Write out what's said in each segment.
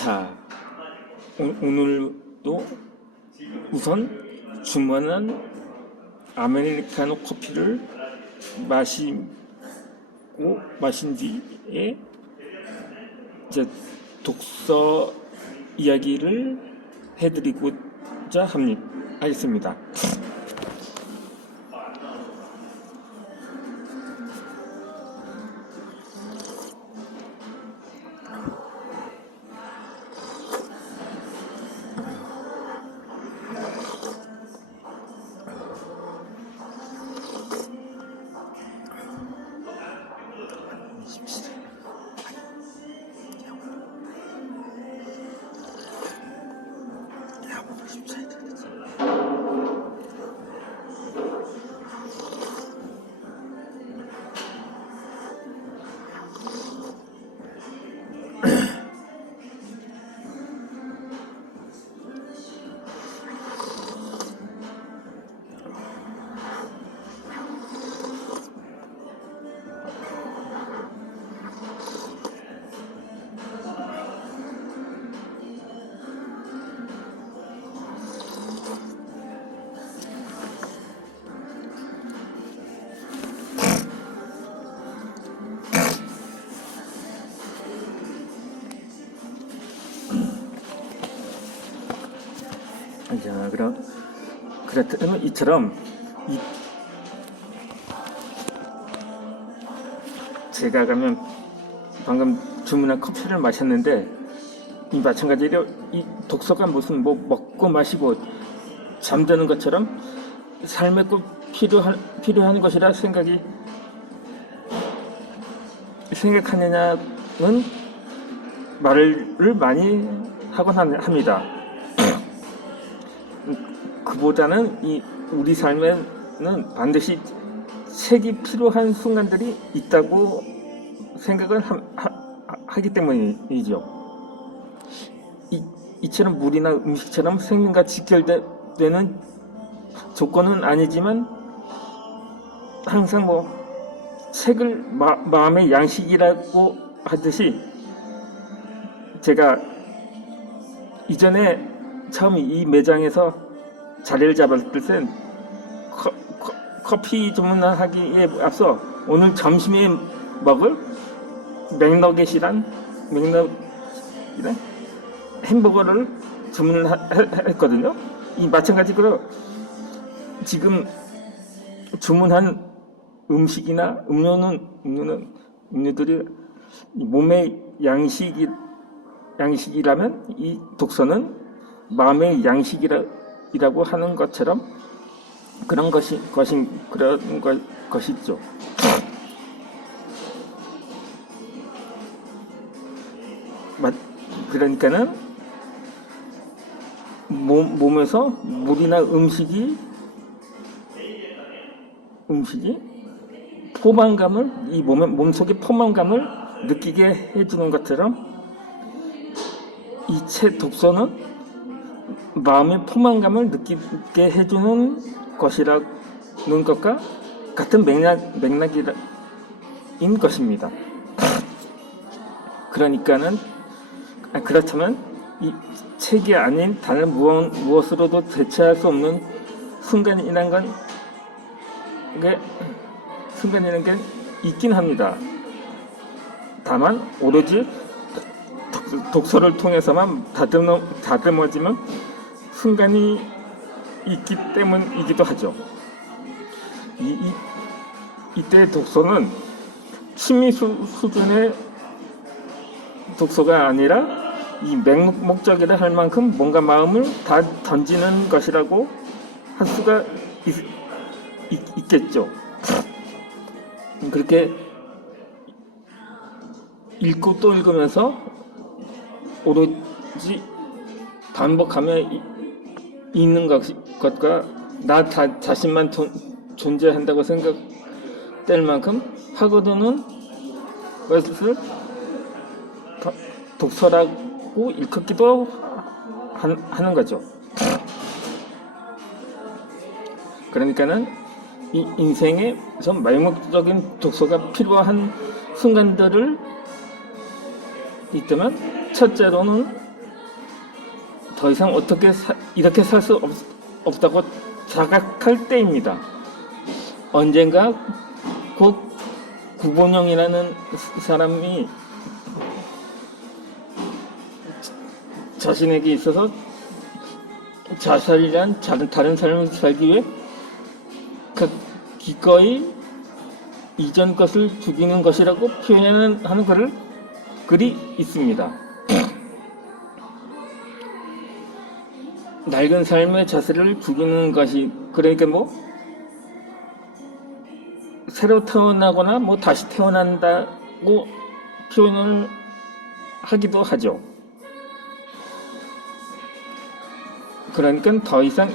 자, 오늘도 우선 주문한 아메리카노 커피를 마신 뒤에 이제 독서 이야기를 해드리고자 하겠습니다. 자, 그렇다면 이처럼 제가 방금 주문한 커피를 마셨는데 이 마찬가지로 이 독서가 무슨 먹고 마시고 잠드는 것처럼 삶에 꼭 필요한 것이라 생각하느냐는 말을 많이 하곤 합니다. 그보다는 우리 삶에는 반드시 책이 필요한 순간들이 있다고 생각을 하기 때문이죠. 이처럼 물이나 음식처럼 생명과 직결되는 조건은 아니지만 항상 책을 마음의 양식이라고 하듯이 제가 이전에 처음 이 매장에서 자리를 잡았을 땐 커피 주문하기에 앞서 오늘 점심에 먹을 맥너겟이란 햄버거를 주문을 했거든요. 이 마찬가지로 지금 주문한 음식이나 음료들이 몸의 양식이라면 이 독서는 마음의 양식이라고 하는 것처럼 그런 것이죠. 그러니까는 몸에서 물이나 음식이 포만감을 이 몸속의 포만감을 느끼게 해주는 것처럼 이 책 독서는 마음의 포만감을 느끼게 해주는 것이라는 것과 같은 맥락인 것입니다. 그렇다면 이 책이 아닌 다른 무엇으로도 대체할 수 없는 순간이라는 게 있긴 합니다. 다만 오로지 독서를 통해서만 다듬어지는 순간이 있기 때문이기도 하죠. 이때 독서는 취미 수준의 독서가 아니라 이 맹목적이라 할 만큼 뭔가 마음을 다 던지는 것이라고 할 수가 있겠죠. 그렇게 읽고 또 읽으면서 오로지 반복하며 있는 것과 나 자신만 존재한다고 생각될 만큼 파고드는 것을 독서라고 일컫기도 하는 거죠. 그러니까는 이 인생에서 맹목적인 독서가 필요한 순간들을 있다면 첫째로는 더 이상 이렇게 살 수 없다고 자각할 때입니다. 언젠가 그 구본영이라는 사람이 자신에게 있어서 자살이란 다른 삶을 살기 위해 기꺼이 이전 것을 죽이는 것이라고 표현하는 글이 있습니다. 낡은 삶의 자세를 죽이는 것이, 그러니까 새로 태어나거나 다시 태어난다고 표현을 하기도 하죠. 그러니까 더 이상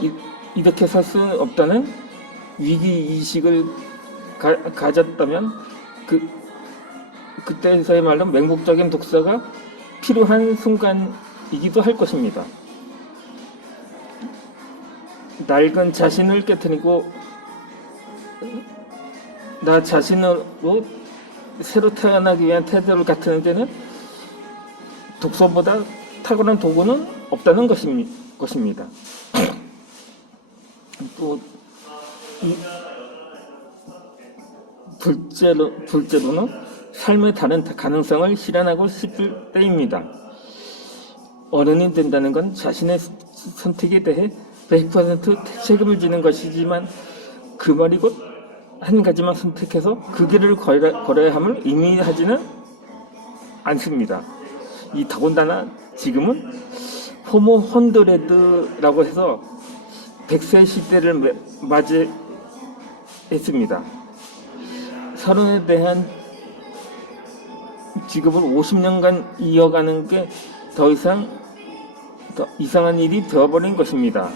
이렇게 살 수 없다는 위기의식을 가졌다면 그때서의 말로 맹목적인 독서가 필요한 순간이기도 할 것입니다. 낡은 자신을 깨트리고 나 자신으로 새로 태어나기 위한 태도를 갖추는 데는 독서보다 탁월한 도구는 없다는 것입니다. 또 둘째로는 삶의 다른 가능성을 실현하고 싶을 때입니다. 어른이 된다는 건 자신의 선택에 대해 100% 책임을 지는 것이지만 그 말이 곧 한 가지만 선택해서 그 길을 걸어야 함을 의미하지는 않습니다. 더군다나 지금은 호모 헌드레드라고 해서 100세 시대를 맞이했습니다. 서른에 대한 직업을 50년간 이어가는 게 더 이상 더 이상한 일이 되어버린 것입니다.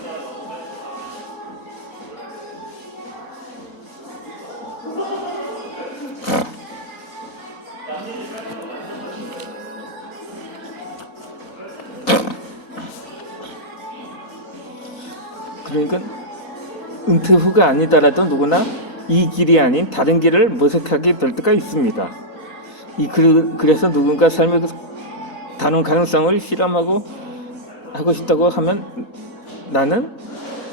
그러니까 은퇴 후가 아니더라도 누구나 이 길이 아닌 다른 길을 모색하게 될 때가 있습니다. 그래서 누군가 삶의 다른 가능성을 실험하고 하고 싶다고 하면 나는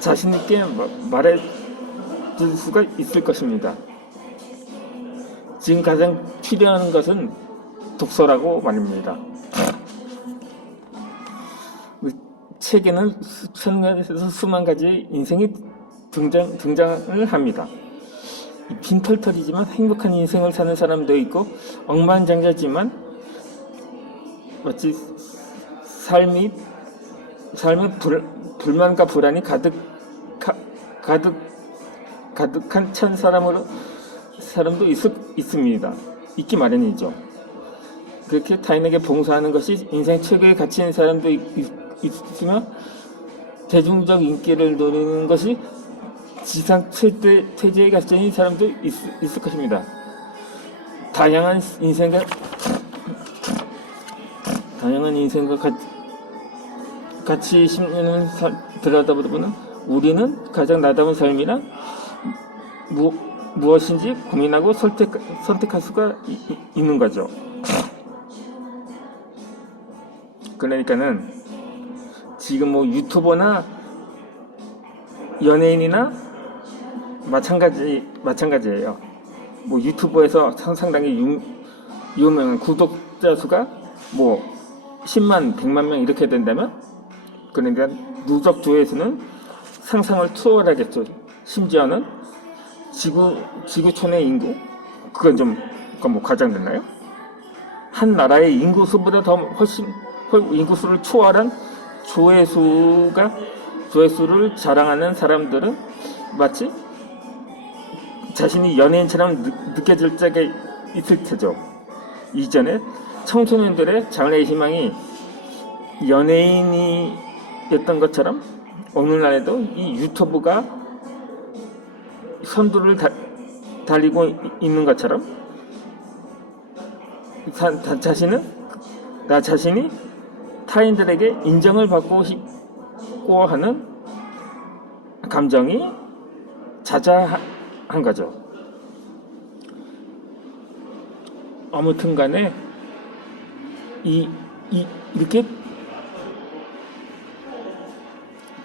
자신 있게 말해줄 수가 있을 것입니다. 지금 가장 필요한 것은 독서라고 말입니다. 책에는 수천 가지에서 수만 가지의 인생이 등장을 합니다. 빈털털이지만 행복한 인생을 사는 사람도 있고 억만장자지만 마치 삶의 불만과 불안이 가득한 찬 사람도 있습니다. 있기 마련이죠. 그렇게 타인에게 봉사하는 것이 인생 최고의 가치인 사람도 있으며 대중적 인기를 노리는 것이 지상 최대의 가치인 사람도 있을 것입니다. 다양한 인생과 같이 심리는 들여다보면 우리는 가장 나다운 삶이란 무엇인지 고민하고 선택할 수가 있는 거죠. 그러니까는 지금 유튜버나 연예인이나 마찬가지예요. 유튜브에서 상당히 유명한 구독자 수가 10만, 100만 명 이렇게 된다면, 그러니까 누적 조회수는 상상을 초월하겠죠. 심지어는 지구촌의 인구, 그건 과장됐나요? 한 나라의 인구수보다 더 훨씬 인구수를 초월한 조회수를 자랑하는 사람들은 마치 자신이 연예인처럼 느껴질 적이 있을 테죠. 이전에 청소년들의 장래의 희망이 연예인이었던 것처럼 오늘날에도 이 유튜브가 선두를 달리고 있는 것처럼 나 자신이 타인들에게 인정을 받고 싶고 하는 감정이 자자한 거죠. 아무튼 간에 이렇게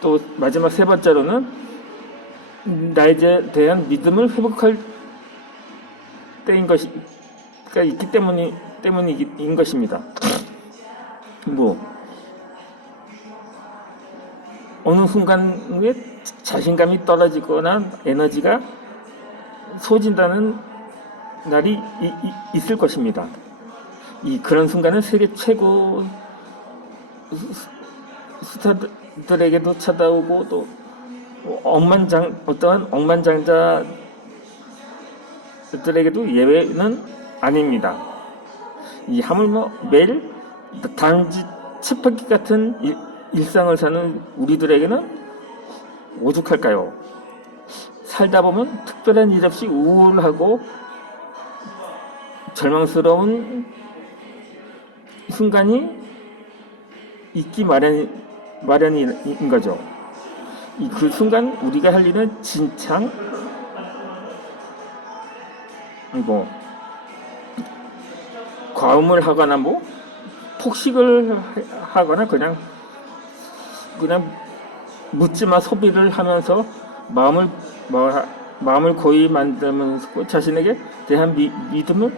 또 마지막 세 번째로는 나에 대한 믿음을 회복할 때인 것이가 있기 때문인 것입니다. 뭐 어느 순간에 자신감이 떨어지거나 에너지가 소진다는 날이 있을 것입니다. 그런 순간은 세계 최고 스타들에게도 찾아오고 또 어떠한 억만장자들에게도 예외는 아닙니다. 하물며 매일 단지 쳇바퀴 같은 일상을 사는 우리들에게는 오죽할까요? 살다 보면 특별한 일 없이 우울하고 절망스러운 순간이 있기 마련인 거죠. 그 순간 우리가 할 일은 진창 과음을 하거나 폭식을 하거나 그냥 묻지마 소비를 하면서 마음을 고이 만들면서 자신에게 대한 믿음을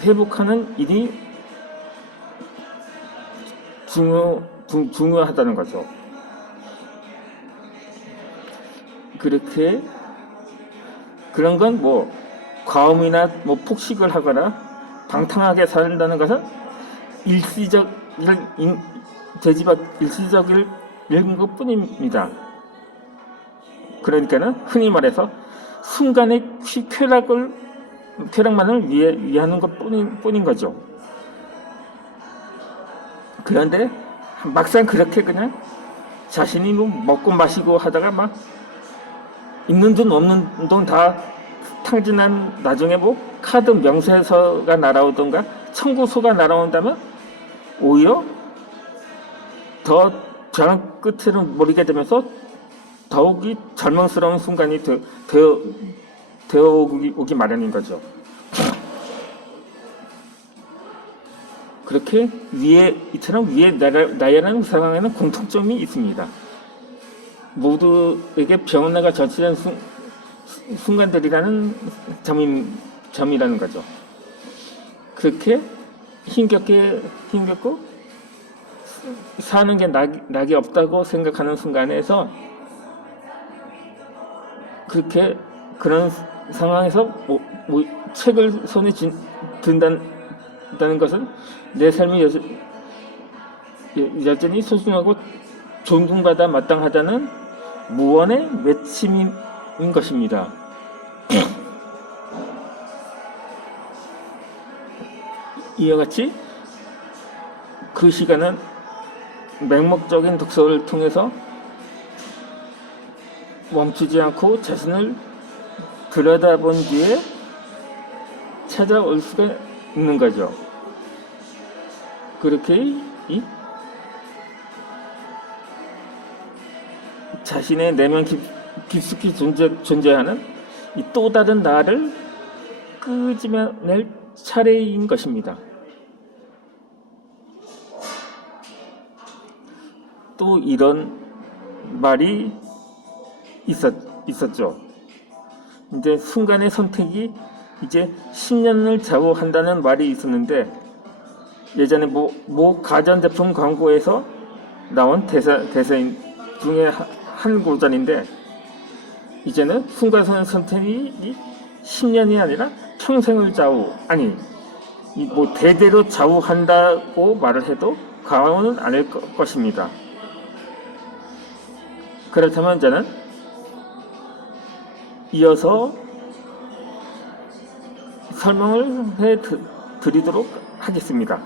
회복하는 일이 중요하다는 거죠. 그렇게 그런 건 과음이나 폭식을 하거나 방탕하게 산다는 것은 일시적인 것뿐입니다. 그러니까는 흔히 말해서 순간의 쾌락만을 위하는 것뿐인 거죠. 그런데 막상 그렇게 그냥 자신이 먹고 마시고 하다가 있는 돈 없는 돈 다 탕진한 나중에 카드 명세서가 날아오던가 청구서가 날아온다면 오히려 더 벼랑 끝으로 몰리게 되면서 더욱이 절망스러운 순간이 되어 오기 마련인 거죠. 그렇게 이처럼 위에 나열하는 상황에는 공통점이 있습니다. 모두에게 변화가 절실한 순간들이라는 점이라는 거죠. 그렇게 힘겹고 사는 게 낙이 없다고 생각하는 순간에서 그런 상황에서 책을 손에 든다는 것은 내 삶이 여전히 소중하고 존중받아 마땅하다는 무언의 외침인 것입니다. 이와 같이 그 시간은 맹목적인 독서를 통해서 멈추지 않고 자신을 들여다본 뒤에 찾아올 수가 있는 거죠. 그렇게 자신의 내면 깊숙이 존재하는 또 다른 나를 끄집어낼 차례인 것입니다. 또 이런 말이 있었죠. 이제 순간의 선택이 이제 10년을 좌우한다는 말이 있었는데, 예전에 모 가전제품 광고에서 나온 대사인 중에 한 구절인데, 이제는 순간 선택이 10년이 아니라 평생을 대대로 좌우한다고 말을 해도 과언은 아닐 것입니다. 그렇다면 저는 이어서 설명을 해드리도록 하겠습니다.